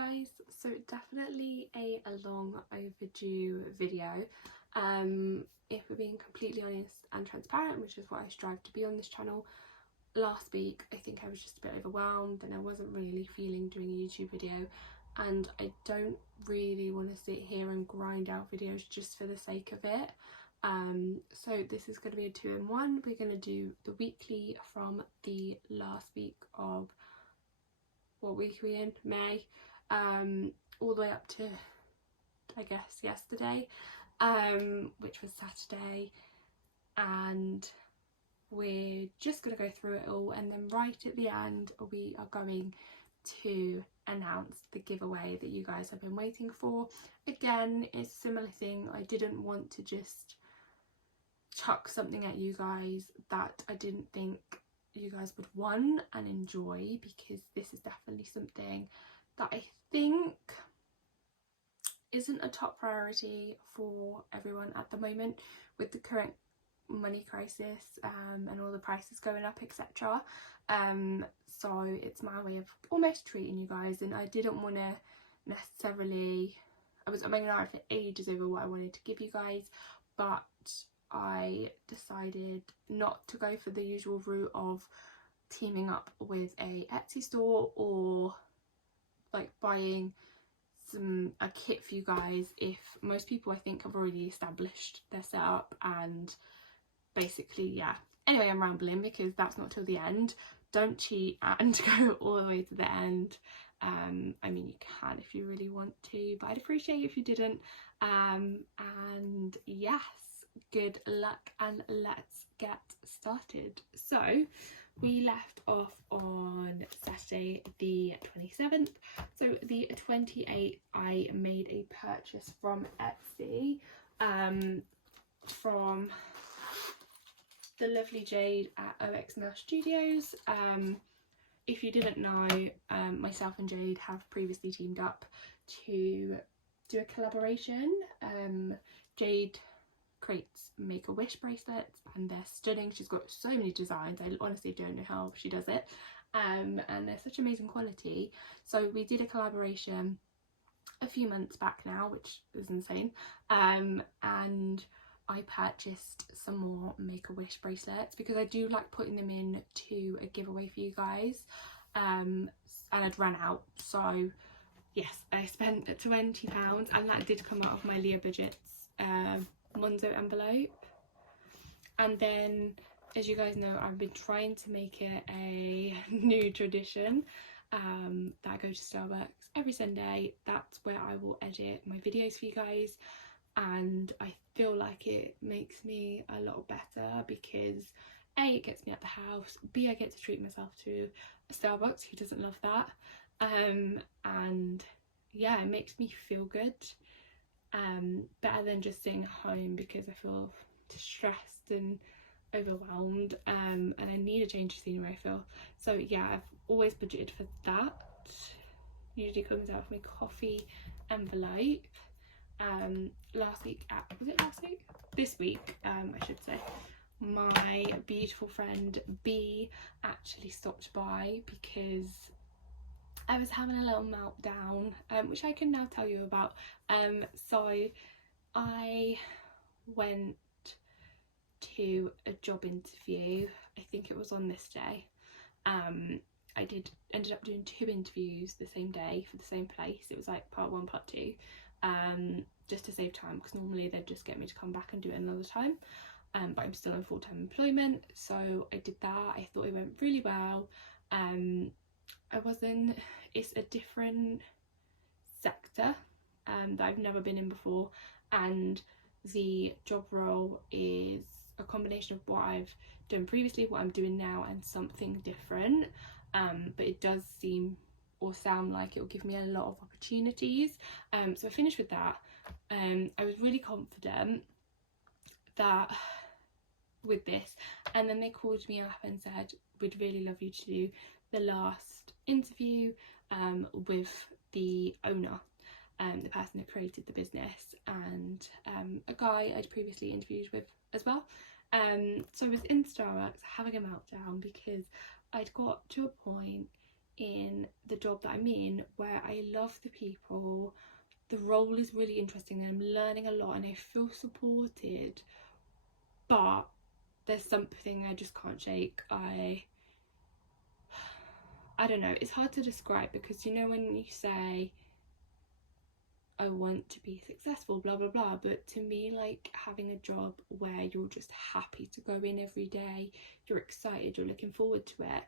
guys, so definitely a long overdue video. If we're being completely honest and transparent, which is what I strive to be on this channel, last week I think I was just a bit overwhelmed and I wasn't really feeling doing a YouTube video, and I don't really want to sit here and grind out videos just for the sake of it. So this is going to be a 2-in-1. We're going to do the weekly from the last week of, what week are we in? May, all the way up to, I guess, yesterday, which was Saturday, and we're just going to go through it all, and then right at the end we are going to announce the giveaway that you guys have been waiting for. Again, it's a similar thing. I didn't want to just chuck something at you guys that I didn't think you guys would want and enjoy, because this is definitely something that I think isn't a top priority for everyone at the moment with the current money crisis, and all the prices going up, etc. So it's my way of almost treating you guys, and I didn't want to necessarily, I was umming and ahhing for ages over what I wanted to give you guys, but I decided not to go for the usual route of teaming up with a Etsy store or like buying a kit for you guys, if most people I think have already established their setup. And basically, yeah, anyway, I'm rambling because that's not till the end. Don't cheat and go all the way to the end. I mean, you can if you really want to, but I'd appreciate if you didn't. And yes, good luck, and let's get started. So we left off on Saturday the 27th. So the 28th I made a purchase from Etsy, from the lovely Jade at OX Nail Studios. If you didn't know, myself and Jade have previously teamed up to do a collaboration. Jade creates Make-A-Wish bracelets and they're stunning. She's got so many designs, I honestly don't know how she does it, and they're such amazing quality. So we did a collaboration a few months back now, which is insane, and I purchased some more Make-A-Wish bracelets because I do like putting them in to a giveaway for you guys, and I'd run out. So yes, I spent £20, and that did come out of my Leah Budgets Monzo envelope. And then, as you guys know, I've been trying to make it a new tradition, that I go to Starbucks every Sunday. That's where I will edit my videos for you guys, and I feel like it makes me a lot better because A, it gets me out the house, B, I get to treat myself to a Starbucks. Who doesn't love that? And yeah, it makes me feel good, better than just staying home because I feel distressed and overwhelmed, and I need a change of scenery, I feel. So yeah, I've always budgeted for that. Usually comes out of my coffee envelope. Last week, was it last week? This week, I should say, my beautiful friend B actually stopped by because I was having a little meltdown, which I can now tell you about. So I went to a job interview, I think it was on this day. I ended up doing 2 interviews the same day for the same place. It was like part 1, part 2, just to save time, because normally they'd just get me to come back and do it another time, but I'm still in full-time employment. So I did that. I thought it went really well. It's a different sector that I've never been in before, and the job role is a combination of what I've done previously, what I'm doing now, and something different, but it does seem or sound like it will give me a lot of opportunities. So I finished with that. I was really confident that with this, and then they called me up and said, we'd really love you to do the last interview with the owner, the person that created the business, and a guy I'd previously interviewed with as well. So I was in Starbucks having a meltdown because I'd got to a point in the job that I'm in, where I love the people, the role is really interesting and I'm learning a lot and I feel supported, but there's something I just can't shake. I don't know, it's hard to describe, because you know when you say I want to be successful, blah blah blah, but to me, like, having a job where you're just happy to go in every day, you're excited, you're looking forward to it.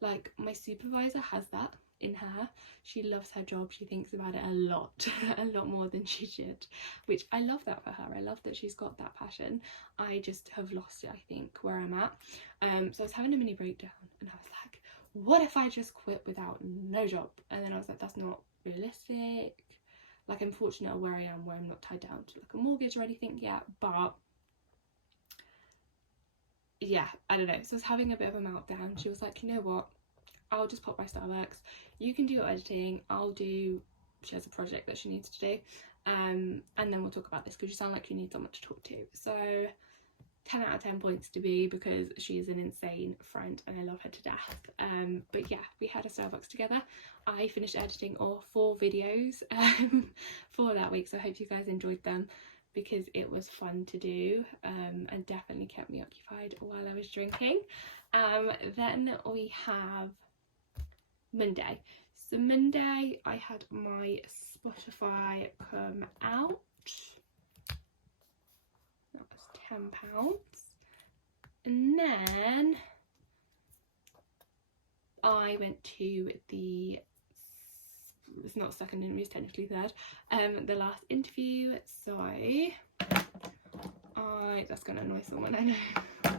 Like, my supervisor has that in her. She loves her job, she thinks about it a lot a lot more than she should, which I love that for her. I love that she's got that passion. I just have lost it, I think, where I'm at. So I was having a mini breakdown and I was like, what if I just quit without no job? And then I was like, that's not realistic. Like, I'm fortunate where I am, where I'm not tied down to like a mortgage or anything yet, but yeah, I don't know. So I was having a bit of a meltdown. She was like, you know what, I'll just pop by Starbucks, you can do your editing, I'll do, she has a project that she needs to do, and then we'll talk about this, because you sound like you need someone to talk to. So 10 out of 10 points to B, because she is an insane friend and I love her to death. But yeah, we had a Starbucks together. I finished editing all 4 videos for that week, so I hope you guys enjoyed them, because it was fun to do, and definitely kept me occupied while I was drinking. Then we have Monday. So Monday I had my Spotify come out. That was £10. And then I went to the, it's not second interview, it's technically third, the last interview. So that's gonna annoy someone, I know.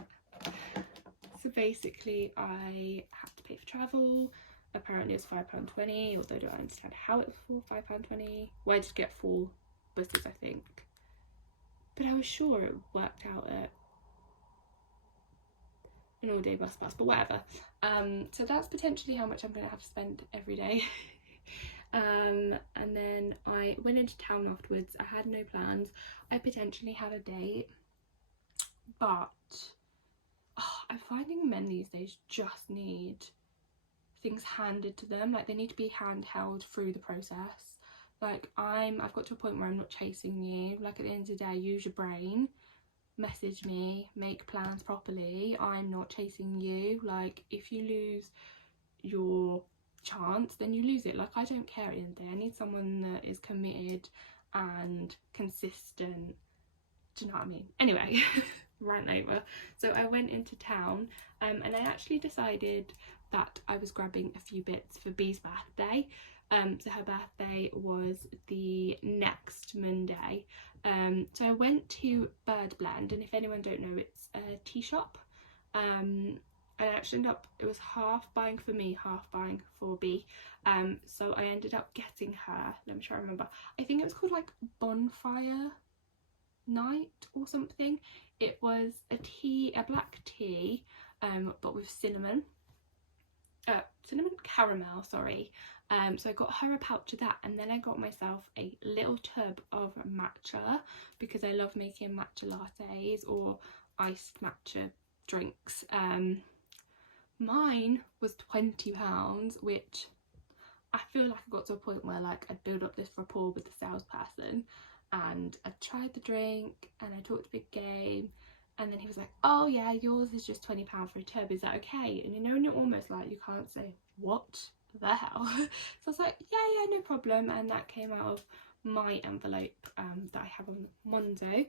So basically I had to pay for travel. Apparently it was £5.20, although I don't understand how it was for £5.20. Well, I did get 4 buses, I think, but I was sure it worked out at an all-day bus pass, but whatever. So that's potentially how much I'm going to have to spend every day. And then I went into town afterwards. I had no plans. I potentially had a date, but I'm finding men these days just need things handed to them. Like, they need to be handheld through the process. Like, I've got to a point where I'm not chasing you. Like, at the end of the day, use your brain, message me, make plans properly. I'm not chasing you. Like, if you lose your chance, then you lose it. Like, I don't care at the end of the day. I need someone that is committed and consistent. Do you know what I mean? Anyway, rant over. So I went into town, and I actually decided that I was grabbing a few bits for Bee's birthday. So her birthday was the next Monday. So I went to Bird Blend, and if anyone don't know, it's a tea shop. And I actually ended up, it was half buying for me, half buying for B. So I ended up getting her, let me try to remember, I think it was called like Bonfire Night or something. It was a black tea, but with cinnamon caramel, sorry. So I got her a pouch of that, and then I got myself a little tub of matcha, because I love making matcha lattes or iced matcha drinks. Mine was £20, which I feel like I got to a point where, like, I'd build up this rapport with the salesperson, and I tried the drink and I talked a big game, and then he was like, oh yeah, yours is just £20 for a tub, is that okay? And you know, and you're almost like, you can't say, what the hell? So I was like, yeah, no problem. And that came out of my envelope that I have on Monzo.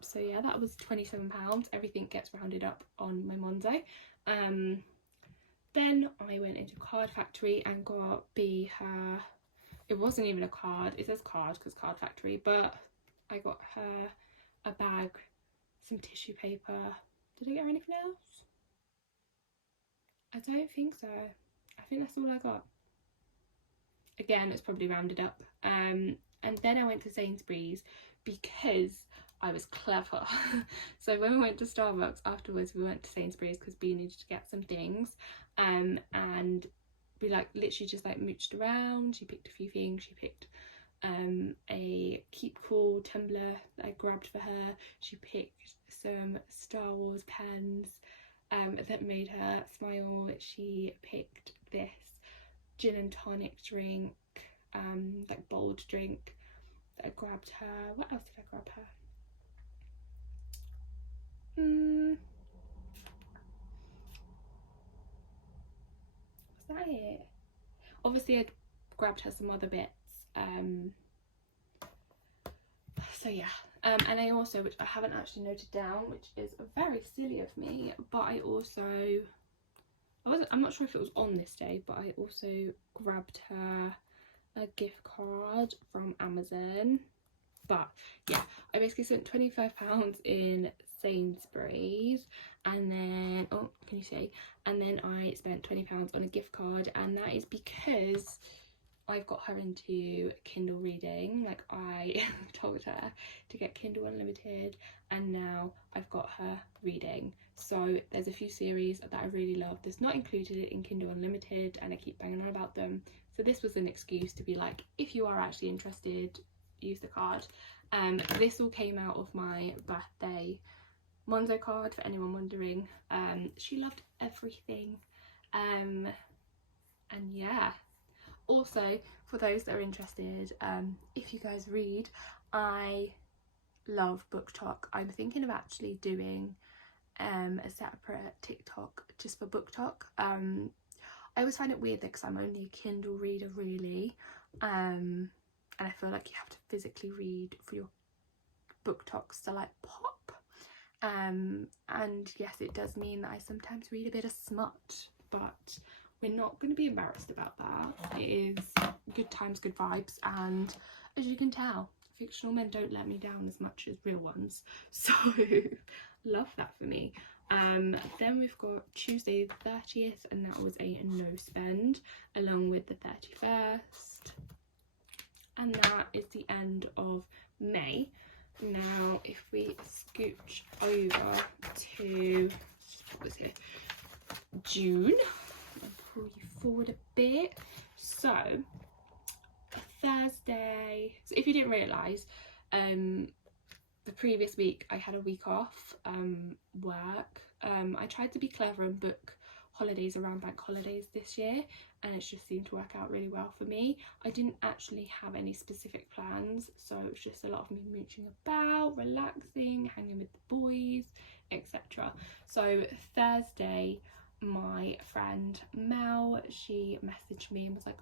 So yeah, that was £27. Everything gets rounded up on my Monzo. Then I went into Card Factory and got B her, it wasn't even a card, it says card because Card Factory, but I got her a bag, some tissue paper. Did I get her anything else? I don't think so. I think that's all I got. Again, it's probably rounded up. And then I went to Sainsbury's because I was clever. So when we went to Starbucks afterwards, we went to Sainsbury's because B needed to get some things. And we like literally just like mooched around. She picked a few things. She picked a Keep Cool tumbler that I grabbed for her. She picked some Star Wars pens that made her smile. She picked this gin and tonic drink, like bold drink that I grabbed her. What else did I grab her? Was that it? Obviously I'd grabbed her some other bits, so yeah. And I also, which I haven't actually noted down, which is very silly of me, but I also, I'm not sure if it was on this day, but I also grabbed her a gift card from Amazon. But yeah, I basically spent £25 in Sainsbury's, and then, oh, can you see? And then I spent £20 on a gift card, and that is because I've got her into Kindle reading. Like, I told her to get Kindle Unlimited, and now I've got her reading. So there's a few series that I really love that's not included in Kindle Unlimited, and I keep banging on about them. So this was an excuse to be like, if you are actually interested, use the card. This all came out of my birthday Monzo card, for anyone wondering. She loved everything, and yeah. Also, for those that are interested, if you guys read, I love book talk. I'm thinking of actually doing a separate TikTok just for book talk. I always find it weird because I'm only a Kindle reader, really, and I feel like you have to physically read for your book talks to like pop. And yes, it does mean that I sometimes read a bit of smut, but we're not going to be embarrassed about that. It is good times, good vibes, and as you can tell, fictional men don't let me down as much as real ones, so love that for me. Then we've got Tuesday the 30th, and that was a no spend, along with the 31st, and that is the end of May. Now if we scooch over to, what was it, June, I'll pull you forward a bit. So Thursday, so if you didn't realise, the previous week I had a week off work. I tried to be clever and book holidays around bank holidays this year, and it just seemed to work out really well for me. I didn't actually have any specific plans, so it was just a lot of me mooching about, relaxing, hanging with the boys, etc. So Thursday, my friend Mel, she messaged me and was like,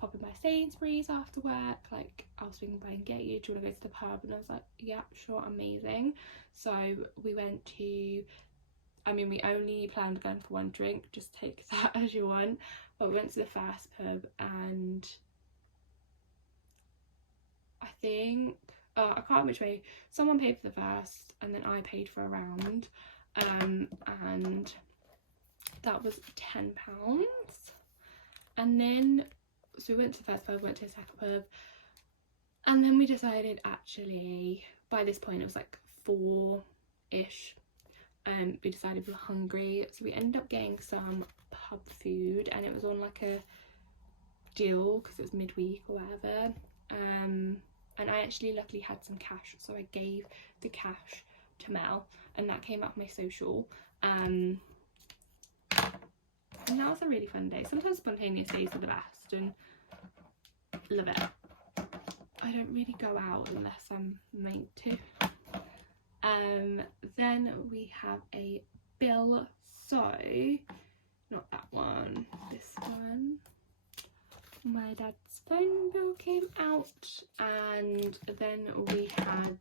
popping by Sainsbury's after work, like I'll swing by and get you, do you want to go to the pub? And I was like, yeah, sure, amazing. So we went to, I mean, we only planned going for one drink, just take that as you want, but we went to the first pub, and I think, I can't remember which way, someone paid for the first and then I paid for a round, and that was £10. And then, so we went to the first pub, went to the second pub, and then we decided, actually, by this point it was like 4-ish, we decided we were hungry, so we ended up getting some pub food, and it was on like a deal because it was midweek or whatever, and I actually luckily had some cash, so I gave the cash to Mel, and that came out of my social, and that was a really fun day. Sometimes spontaneous days are the best, and love it. I don't really go out unless I'm meant to. Then we have a bill, so not that one, this one. My dad's phone bill came out, and then we had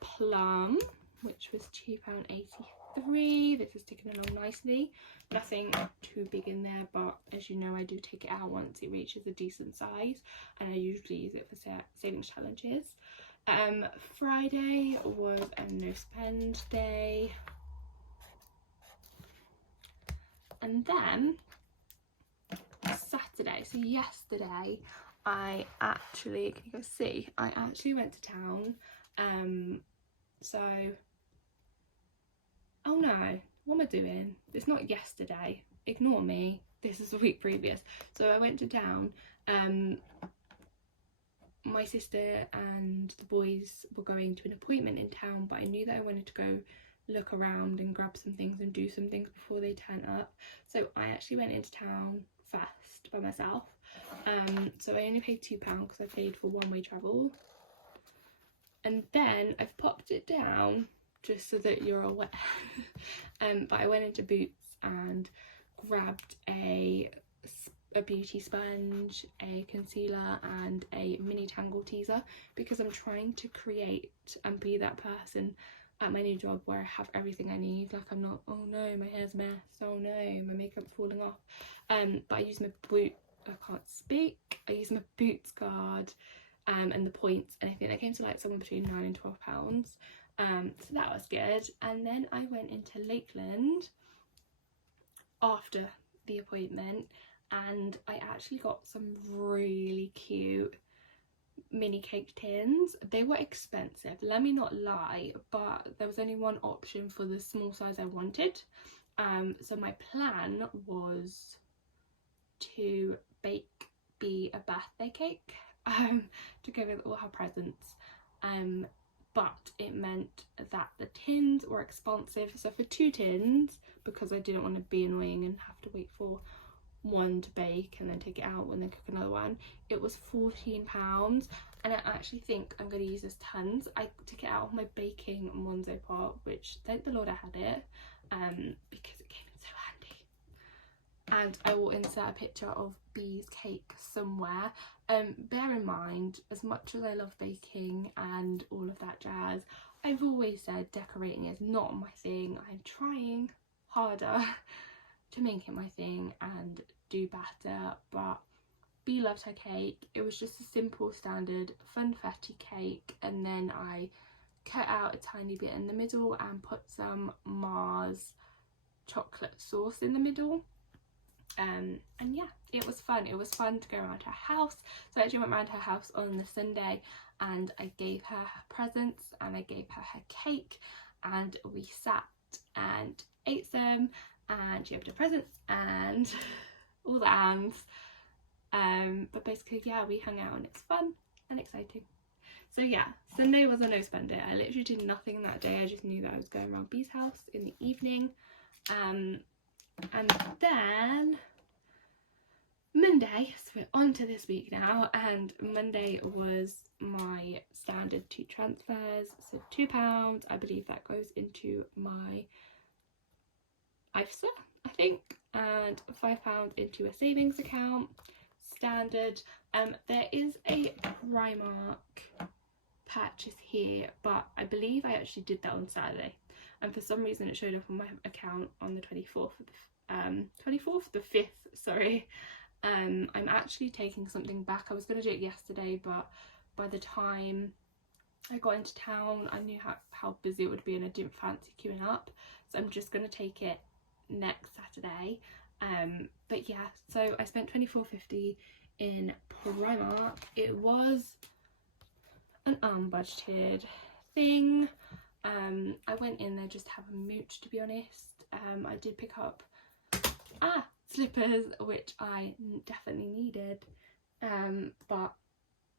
Plum, which was £2.83. This is ticking along nicely, nothing too big in there, but as you know, I do take it out once it reaches a decent size, and I usually use it for savings challenges. Friday was a no spend day, and then Saturday, so yesterday, I actually, can you guys see, I actually went to town. So, oh no, what am I doing? It's not yesterday, ignore me, this is the week previous. So I went to town. My sister and the boys were going to an appointment in town, but I knew that I wanted to go look around and grab some things and do some things before they turn up. So I actually went into town first by myself. So I only paid £2 because I paid for one-way travel. And then I've popped it down just so that you're aware. But I went into Boots and grabbed a beauty sponge, a concealer and a mini tangle teaser, because I'm trying to create and be that person at my new job where I have everything I need. Like, I'm not, oh no, my hair's a mess, oh no, my makeup's falling off. But I use my I use my Boots card and the points, and I think that came to like somewhere between £9 and £12. So that was good. And then I went into Lakeland after the appointment, and I actually got some really cute mini cake tins. They were expensive, let me not lie, but there was only one option for the small size I wanted. So my plan was to bake a birthday cake to go with all her presents, but it meant that the tins were expensive. So for 2 tins, because I didn't want to be annoying and have to wait for one to bake and then take it out and then cook another one, it was £14. And I actually think I'm going to use this tons. I took it out of my baking Monzo pot, which thank the Lord I had it, because it came in so handy. And I will insert a picture of Bee's cake somewhere. Bear in mind, as much as I love baking and all of that jazz, I've always said decorating is not my thing. I'm trying harder to make it my thing and do better, but Bee loved her cake. It was just a simple standard funfetti cake, and then I cut out a tiny bit in the middle and put some Mars chocolate sauce in the middle. And yeah, it was fun. It was fun to go around her house. So I actually went around her house on the Sunday and I gave her her presents and I gave her her cake, and we sat and ate some, and she opened her presents and all the ands. But basically, yeah, we hung out and it's fun and exciting. So yeah, Sunday was a no spend day. I literally did nothing that day. I just knew that I was going around Bee's house in the evening. And then Monday, so we're on to this week now, and Monday was my standard 2 transfers. So £2, I believe that goes into my ISA, I think, and £5 into a savings account, standard. There is a Primark purchase here, but I believe I actually did that on Saturday, and for some reason it showed up on my account on the 24th the 5th, sorry. I'm actually taking something back. I was going to do it yesterday, but by the time I got into town I knew how busy it would be and I didn't fancy queuing up, so I'm just going to take it next Saturday. But yeah, so I spent £24.50 in Primark. It was an unbudgeted thing. I went in there just to have a mooch, to be honest. I did pick up slippers, which I definitely needed, but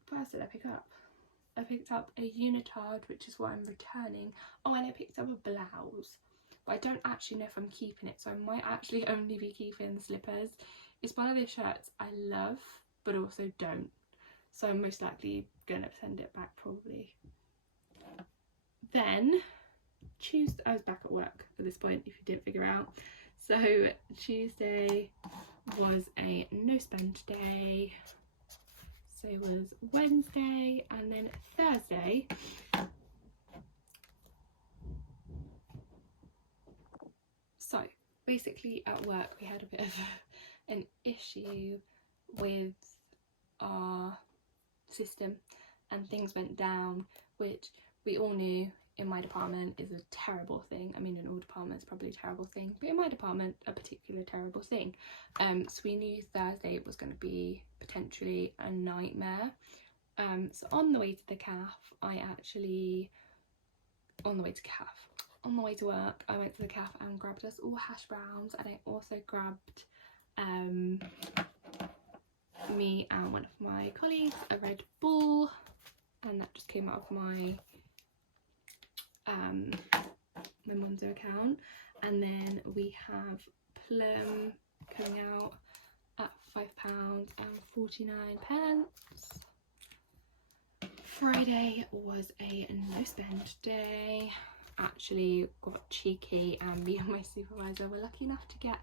what else did I pick up? I picked up a unitard, which is what I'm returning. Oh, and I picked up a blouse, but I don't actually know if I'm keeping it, so I might actually only be keeping the slippers. It's one of those shirts I love but also don't, so I'm most likely gonna send it back probably. Then Tuesday, I was back at work at this point, if you didn't figure out. So Tuesday was a no spend day, so it was Wednesday, and then Thursday so basically at work we had a bit of an issue with our system and things went down, which we all knew in my department is a terrible thing. I mean, in all departments probably a terrible thing, but in my department a particular terrible thing. So we knew Thursday was going to be potentially a nightmare. So on the way to the calf, on the way to work, I went to the calf and grabbed us all hash browns, and I also grabbed me and one of my colleagues a Red Bull, and that just came out of my Monzo account. And then we have Plum coming out at £5.49. Friday was a no spend day. Actually got cheeky and me and my supervisor were lucky enough to get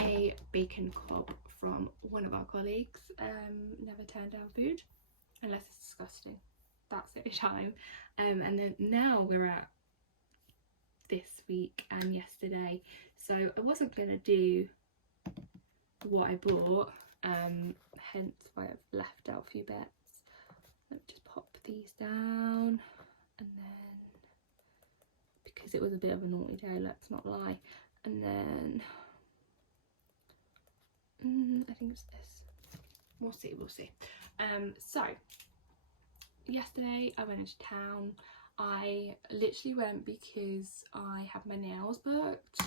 a bacon cob from one of our colleagues. Never turn down food unless it's disgusting. That's the only time. And then now we're at this week and yesterday, so I wasn't gonna do what I bought, hence why I've left out a few bits. Let me just pop these down, and then because it was a bit of a naughty day, let's not lie, and then I think it's this. We'll see. So yesterday I went into town. I literally went because I have my nails booked,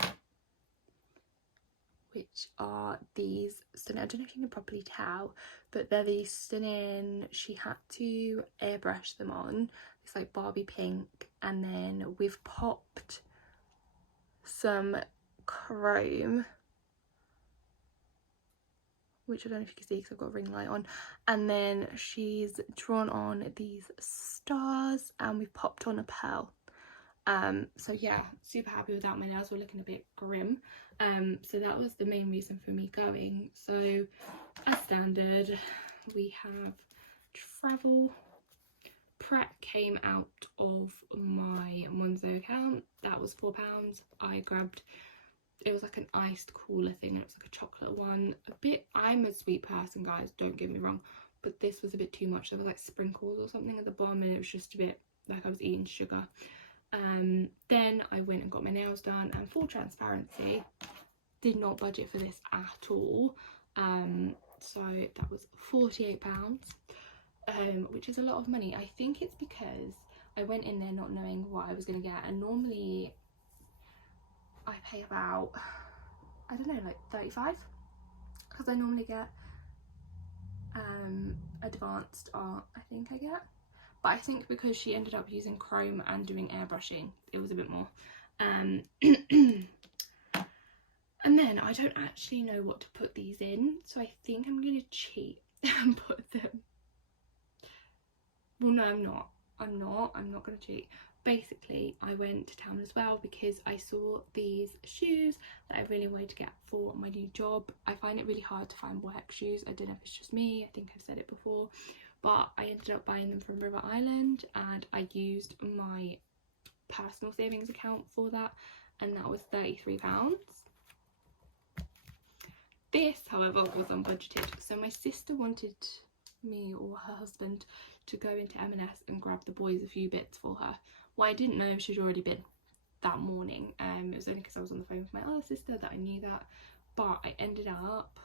which are these stunning, I don't know if you can properly tell, but they're these stunning, she had to airbrush them on, it's like Barbie pink, and then we've popped some chrome, which I don't know if you can see because I've got a ring light on, and then she's drawn on these stars and we've popped on a pearl. So yeah, super happy with that. My nails were looking a bit grim, so that was the main reason for me going. So as standard, we have travel. Pret came out of my Monzo account, that was £4. I grabbed, it was like an iced cooler thing, it was like a chocolate one, a bit, I'm a sweet person guys, don't get me wrong, but this was a bit too much. There was like sprinkles or something at the bottom and it was just a bit like I was eating sugar. Then I went and got my nails done, and full transparency, did not budget for this at all. So that was £48, which is a lot of money. I think it's because I went in there not knowing what I was going to get, and normally I pay about, I don't know, like 35, because I normally get advanced art, I think I get. But I think because she ended up using chrome and doing airbrushing, it was a bit more. And then I don't actually know what to put these in, so I think I'm going to cheat and put them. Well, no, I'm not going to cheat. Basically, I went to town as well because I saw these shoes that I really wanted to get for my new job. I find it really hard to find work shoes. I don't know if it's just me, I think I've said it before. But I ended up buying them from River Island, and I used my personal savings account for that, and that was £33. This, however, was unbudgeted. So my sister wanted me or her husband to go into M&S and grab the boys a few bits for her. Well, I didn't know she'd already been that morning. It was only because I was on the phone with my other sister that I knew that. But I ended up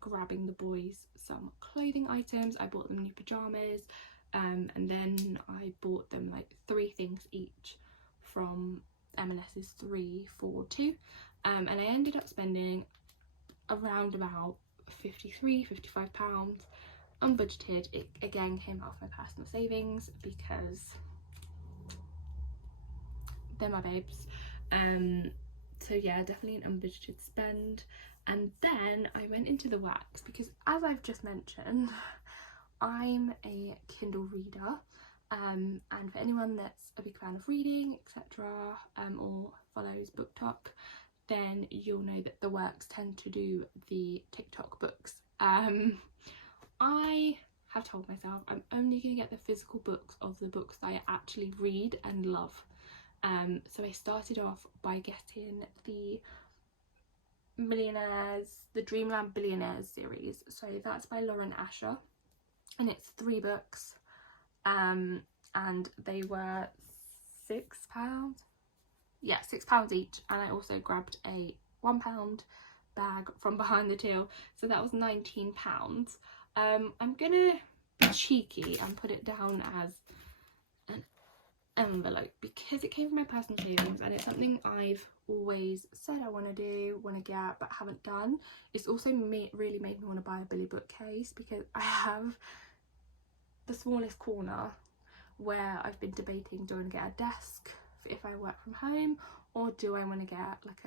grabbing the boys some clothing items. I bought them new pajamas, and then I bought them like 3 things each from M&S's 3 for 2, and I ended up spending around about £55 unbudgeted. It again came out of my personal savings because they're my babes. So yeah, definitely an unbudgeted spend. And then I went into the wax because, as I've just mentioned, I'm a Kindle reader, and for anyone that's a big fan of reading, etc., or follows BookTok, then you'll know that the works tend to do the TikTok books. I have told myself I'm only going to get the physical books of the books that I actually read and love. So I started off by getting the Dreamland Billionaires series. So that's by Lauren Asher, and it's 3 books, and they were £6. Yeah, £6 each. And I also grabbed a £1 bag from behind the till, so that was £19. I'm gonna be cheeky and put it down as an envelope because it came from my personal savings, and it's something I've always said I want to do, want to get, but haven't done. It's also really made me want to buy a Billy bookcase because I have the smallest corner where I've been debating, do I want to get a desk for if I work from home, or do I want to get like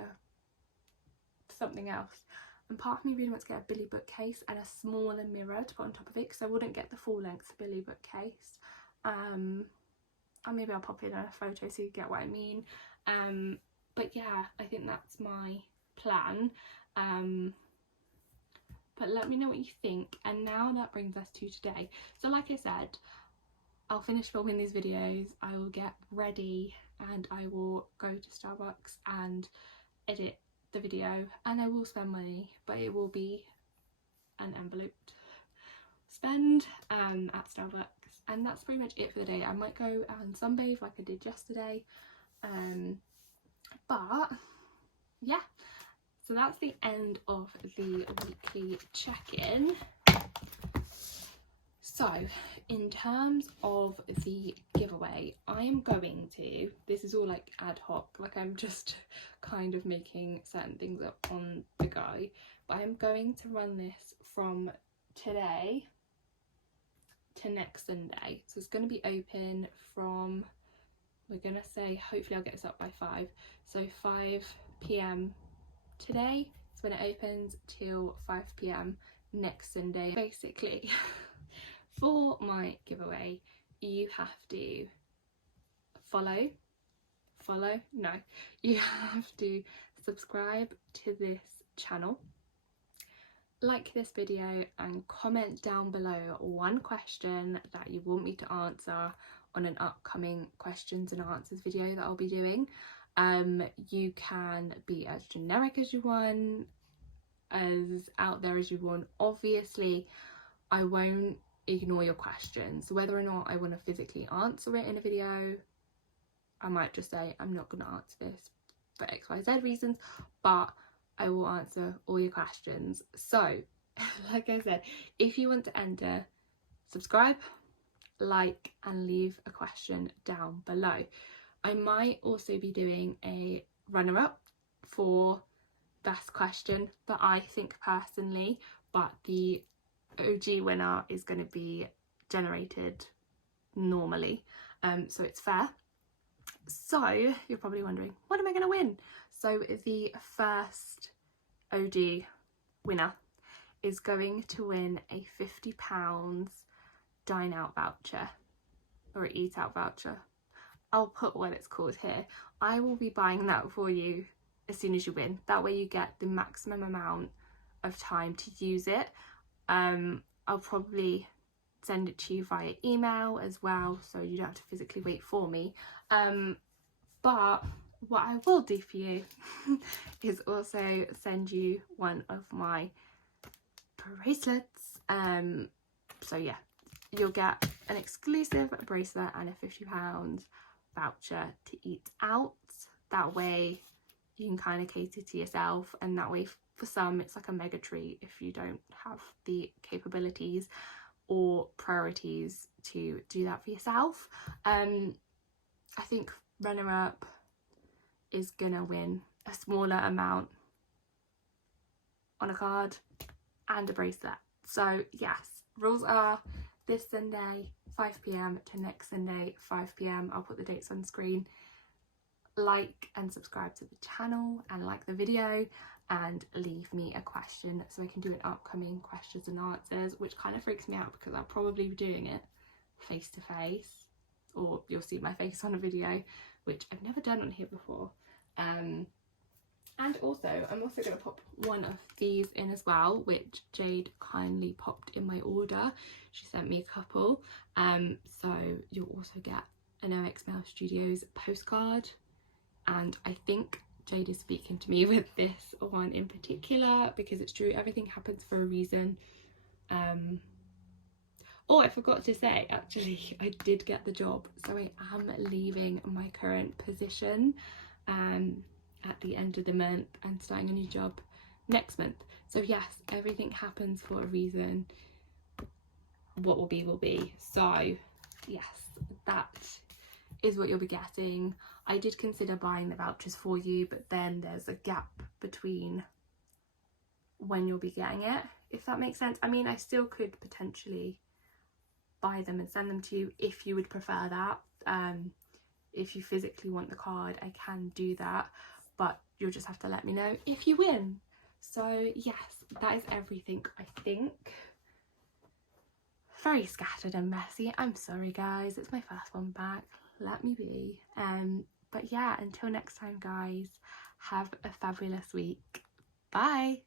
something else. and part of me really wants to get a Billy bookcase and a smaller mirror to put on top of it, because I wouldn't get the full length Billy bookcase. And maybe I'll pop in a photo so you get what I mean. But yeah, I think that's my plan. But let me know what you think. And now that brings us to today. So like I said, I'll finish filming these videos, I will get ready, and I will go to Starbucks and edit the video, and I will spend money, but it will be an enveloped spend at Starbucks. And that's pretty much it for the day. I might go and sunbathe like I did yesterday, but yeah, so that's the end of the weekly check-in. So in terms of the giveaway, I'm going to, this is all like ad hoc, like I'm just kind of making certain things up on the go, but I'm going to run this from today to next Sunday. So it's going to be open from, we're going to say, hopefully I'll get this up by 5, so 5 p.m. today is when it opens till 5 p.m. next Sunday. Basically for my giveaway you have to you have to subscribe to this channel, like this video, and comment down below one question that you want me to answer on an upcoming questions and answers video that I'll be doing. You can be as generic as you want, as out there as you want. Obviously I won't ignore your questions. Whether or not I want to physically answer it in a video, I might just say I'm not going to answer this for XYZ reasons, but I will answer all your questions. So like I said, if you want to enter, subscribe, like, and leave a question down below. I might also be doing a runner-up for best question that I think personally, but the OG winner is going to be generated normally, so it's fair. So you're probably wondering, what am I going to win? So the first OG winner is going to win a £50 dine out voucher, or an eat out voucher. I'll put what it's called here. I will be buying that for you as soon as you win. That way you get the maximum amount of time to use it. I'll probably send it to you via email as well, so you don't have to physically wait for me. But what I will do for you is also send you one of my bracelets. So yeah, you'll get an exclusive bracelet and a £50 voucher to eat out. That way you can kind of cater to yourself, and that way for some it's like a mega treat if you don't have the capabilities or priorities to do that for yourself. I think runner-up is gonna win a smaller amount on a card and a bracelet. So yes, rules are this Sunday 5 p.m. to next Sunday 5 p.m. I'll put the dates on screen. Like and subscribe to the channel and like the video, and leave me a question so I can do an upcoming questions and answers, which kind of freaks me out because I'll probably be doing it face to face, or you'll see my face on a video, which I've never done on here before. And also I'm also going to pop one of these in as well, which Jade kindly popped in my order. She sent me a couple, so you'll also get an LB MAWB Studios postcard, and I think Jade is speaking to me with this one in particular because it's true, everything happens for a reason. Oh, I forgot to say, actually, I did get the job, so I am leaving my current position at the end of the month and starting a new job next month. So yes, everything happens for a reason. What will be. So yes, that is what you'll be getting. I did consider buying the vouchers for you, but then there's a gap between when you'll be getting it, if that makes sense. I mean, I still could potentially buy them and send them to you if you would prefer that. If you physically want the card, I can do that, but you'll just have to let me know if you win. So yes, that is everything, I think. Very scattered and messy. I'm sorry guys, it's my first one back. Let me be. But yeah, until next time guys, have a fabulous week. Bye!